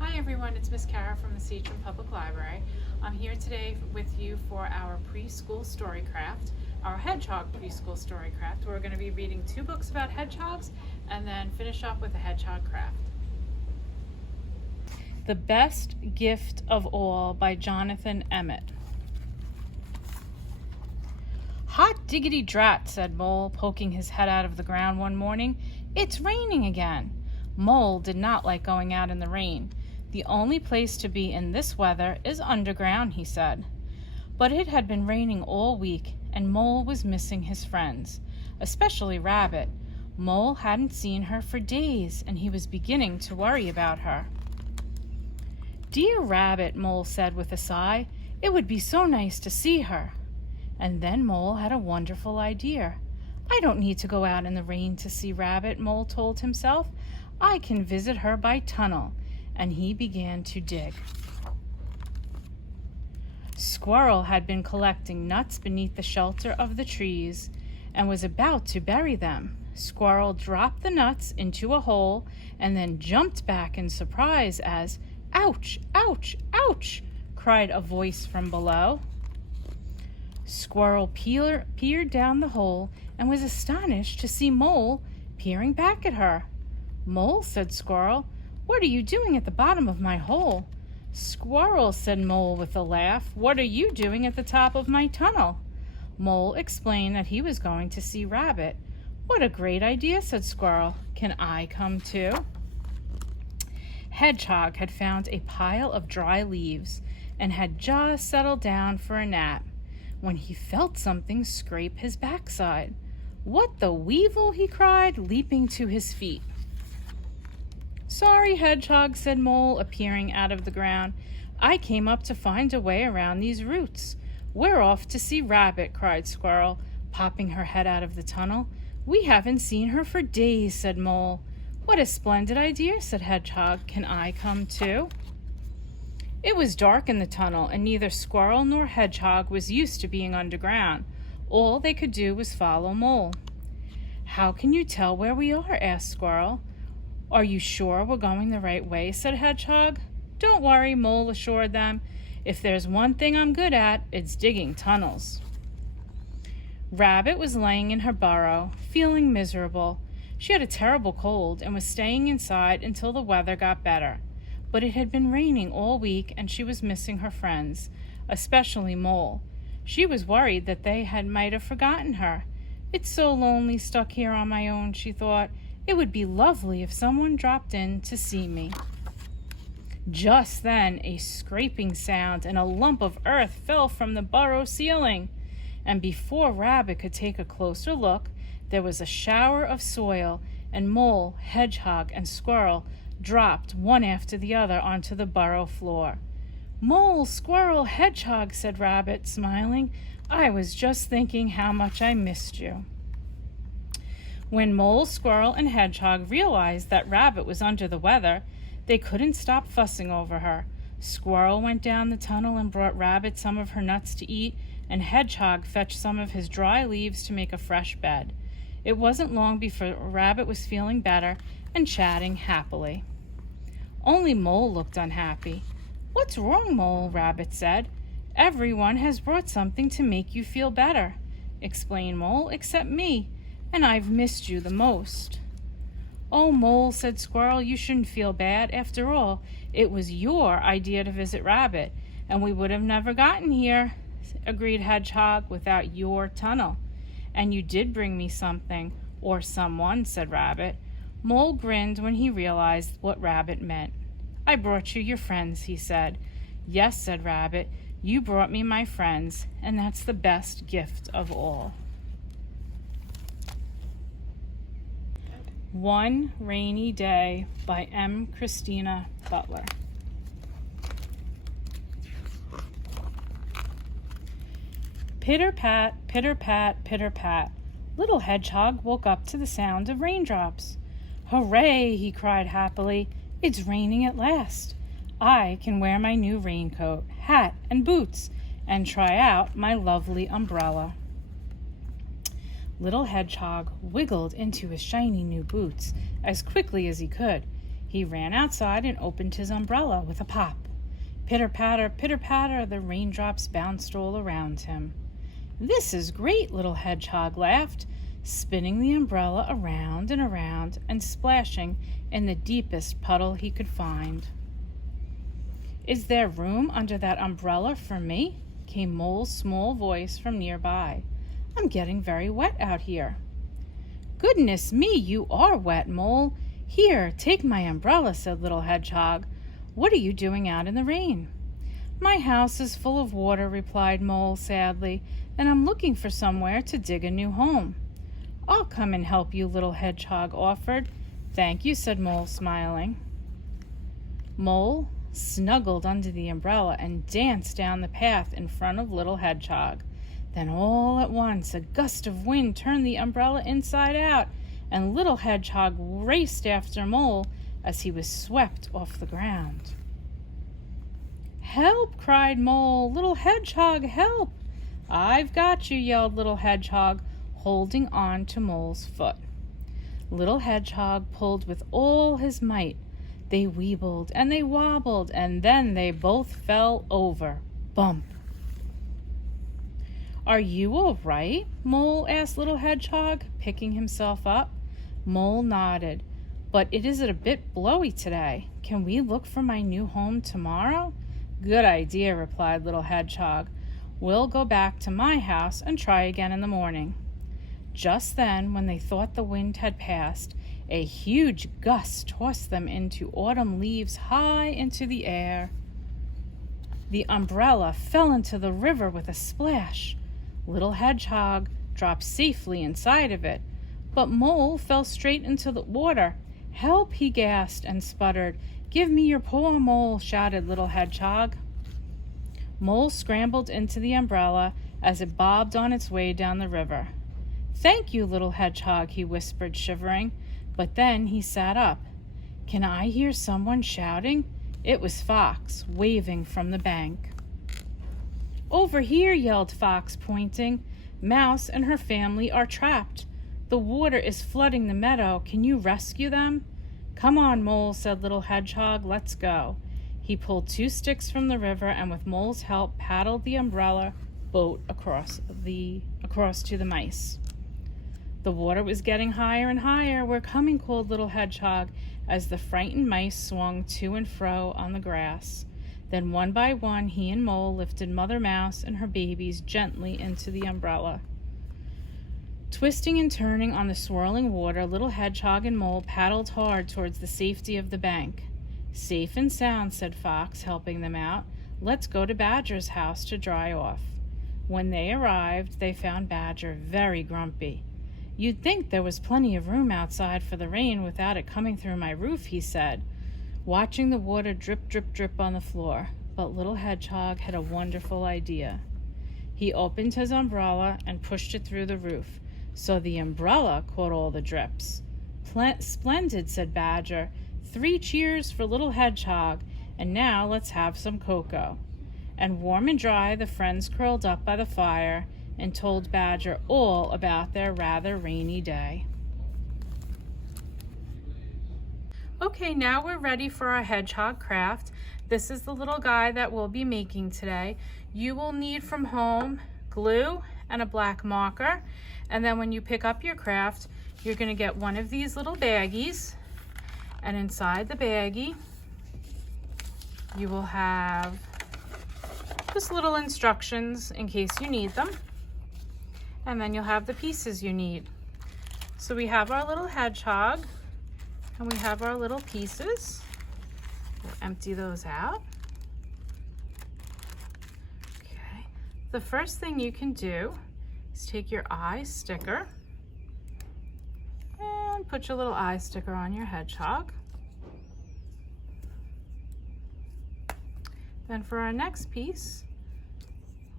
Hi everyone, it's Miss Kara from the Seatram Public Library. I'm here today with you for our preschool storycraft, our Hedgehog preschool storycraft. We're going to be reading 2 books about hedgehogs and then finish up with a hedgehog craft. The Best Gift of All by Jonathan Emmett. Hot diggity drat, said Mole, poking his head out of the ground one morning. It's raining again. Mole did not like going out in the rain. The only place to be in this weather is underground, he said. But it had been raining all week, and Mole was missing his friends, especially Rabbit. Mole hadn't seen her for days, and he was beginning to worry about her. Dear Rabbit, Mole said with a sigh, it would be so nice to see her. And then Mole had a wonderful idea. I don't need to go out in the rain to see Rabbit, Mole told himself. I can visit her by tunnel. And he began to dig. Squirrel had been collecting nuts beneath the shelter of the trees and was about to bury them. Squirrel dropped the nuts into a hole and then jumped back in surprise as, ouch, ouch, ouch, cried a voice from below. Squirrel peered down the hole and was astonished to see Mole peering back at her. Mole, said Squirrel, what are you doing at the bottom of my hole? Squirrel, said Mole with a laugh, what are you doing at the top of my tunnel? Mole explained that he was going to see Rabbit. What a great idea, said Squirrel. Can I come too? Hedgehog had found a pile of dry leaves and had just settled down for a nap when he felt something scrape his backside. What the weevil, he cried, leaping to his feet. Sorry, Hedgehog, said Mole, appearing out of the ground. I came up to find a way around these roots. We're off to see Rabbit, cried Squirrel, popping her head out of the tunnel. We haven't seen her for days, said Mole. What a splendid idea, said Hedgehog. Can I come too? It was dark in the tunnel, and neither Squirrel nor Hedgehog was used to being underground. All they could do was follow Mole. How can you tell where we are? Asked Squirrel. Are you sure we're going the right way? Said Hedgehog. Don't worry, Mole assured them. If there's one thing I'm good at, it's digging tunnels. Rabbit was laying in her burrow, feeling miserable. She had a terrible cold and was staying inside until the weather got better. But it had been raining all week and she was missing her friends, especially Mole. She was worried that they might have forgotten her. It's so lonely stuck here on my own, she thought. It would be lovely if someone dropped in to see me. Just then, a scraping sound and a lump of earth fell from the burrow ceiling. And before Rabbit could take a closer look, there was a shower of soil, and Mole, Hedgehog, and Squirrel dropped one after the other onto the burrow floor. Mole, Squirrel, Hedgehog, said Rabbit, smiling. I was just thinking how much I missed you. When Mole, Squirrel, and Hedgehog realized that Rabbit was under the weather, they couldn't stop fussing over her. Squirrel went down the tunnel and brought Rabbit some of her nuts to eat, and Hedgehog fetched some of his dry leaves to make a fresh bed. It wasn't long before Rabbit was feeling better and chatting happily. Only Mole looked unhappy. What's wrong, Mole? Rabbit said. Everyone has brought something to make you feel better, explained Mole, except me. And I've missed you the most. Oh, Mole, said Squirrel, you shouldn't feel bad. After all, it was your idea to visit Rabbit, and we would have never gotten here, agreed Hedgehog, without your tunnel. And you did bring me something, or someone, said Rabbit. Mole grinned when he realized what Rabbit meant. I brought you your friends, he said. Yes, said Rabbit, you brought me my friends, and that's the best gift of all. One Rainy Day by M. Christina Butler. Pitter-pat, pitter-pat, pitter-pat. Little Hedgehog woke up to the sound of raindrops. Hooray, he cried happily. It's raining at last. I can wear my new raincoat, hat, and boots, and try out my lovely umbrella. Little Hedgehog wiggled into his shiny new boots as quickly as he could. He ran outside and opened his umbrella with a pop. Pitter patter, the raindrops bounced all around him. "This is great," little Hedgehog laughed, spinning the umbrella around and splashing in the deepest puddle he could find. "Is there room under that umbrella for me?" came Mole's small voice from nearby. "I'm getting very wet out here." "Goodness me, you are wet, Mole. Here, take my umbrella," said little Hedgehog. "What are you doing out in the rain?" "My house is full of water," replied Mole sadly, "and I'm looking for somewhere to dig a new home." "I'll come and help you," little Hedgehog offered. "Thank you," said Mole, smiling. Mole snuggled under the umbrella and danced down the path in front of little Hedgehog. Then all at once a gust of wind turned the umbrella inside out, and little Hedgehog raced after Mole as he was swept off the ground. "Help!" cried Mole. "Little Hedgehog, help!" "I've got you," yelled little Hedgehog, holding on to Mole's foot. Little Hedgehog pulled with all his might. They weebled and they wobbled, and then they both fell over. Bump! "Are you all right?" Mole asked little Hedgehog, picking himself up. Mole nodded. "But it is a bit blowy today. Can we look for my new home tomorrow?" "Good idea," replied little Hedgehog. "We'll go back to my house and try again in the morning." Just then, when they thought the wind had passed, a huge gust tossed them into autumn leaves high into the air. The umbrella fell into the river with a splash. Little Hedgehog dropped safely inside of it, but Mole fell straight into the water. "Help!" he gasped and sputtered. "Give me your paw, Mole!" shouted little Hedgehog. Mole scrambled into the umbrella as it bobbed on its way down the river. "Thank you, little Hedgehog," he whispered, shivering. But then he sat up. "Can I hear someone shouting?" It was Fox, waving from the bank. "Over here!" yelled Fox, pointing. "Mouse and her family are trapped. The water is flooding the meadow. Can you rescue them?" "Come on, Mole," said little Hedgehog. "Let's go." He pulled 2 sticks from the river and with Mole's help paddled the umbrella boat across to the mice. The water was getting higher and higher. "We're coming," called little Hedgehog as the frightened mice swung to and fro on the grass. Then one by one he and Mole lifted Mother Mouse and her babies gently into the umbrella. Twisting and turning on the swirling water, little Hedgehog and Mole paddled hard towards the safety of the bank. "Safe and sound," said Fox, helping them out. "Let's go to Badger's house to dry off." When they arrived, they found Badger very grumpy. "You'd think there was plenty of room outside for the rain without it coming through my roof," he said, watching the water drip, drip, drip on the floor. But little Hedgehog had a wonderful idea. He opened his umbrella and pushed it through the roof, so the umbrella caught all the drips. "Splendid," said Badger. 3 cheers for little Hedgehog, and now let's have some cocoa." And warm and dry, the friends curled up by the fire and told Badger all about their rather rainy day. Okay, now we're ready for our hedgehog craft. This is the little guy that we'll be making today. You will need from home glue and a black marker. And then when you pick up your craft, you're going to get one of these little baggies. And inside the baggie, you will have just little instructions in case you need them. And then you'll have the pieces you need. So we have our little hedgehog and we have our little pieces. We'll empty those out. Okay. The first thing you can do is take your eye sticker and put your little eye sticker on your hedgehog. Then for our next piece,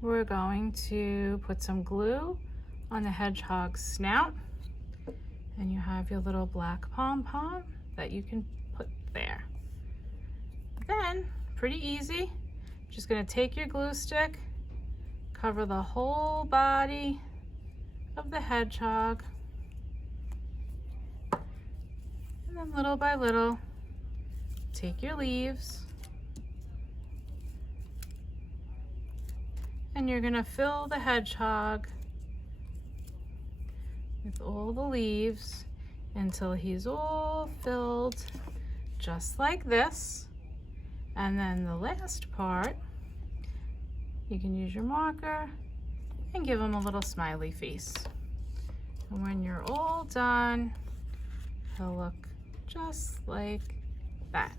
we're going to put some glue on the hedgehog's snout, and you have your little black pom-pom that you can put there. Then, pretty easy, just going to take your glue stick, cover the whole body of the hedgehog, and then little by little take your leaves and you're gonna fill the hedgehog with all the leaves until he's all filled, just like this. And then the last part, you can use your marker and give him a little smiley face. And when you're all done, he'll look just like that.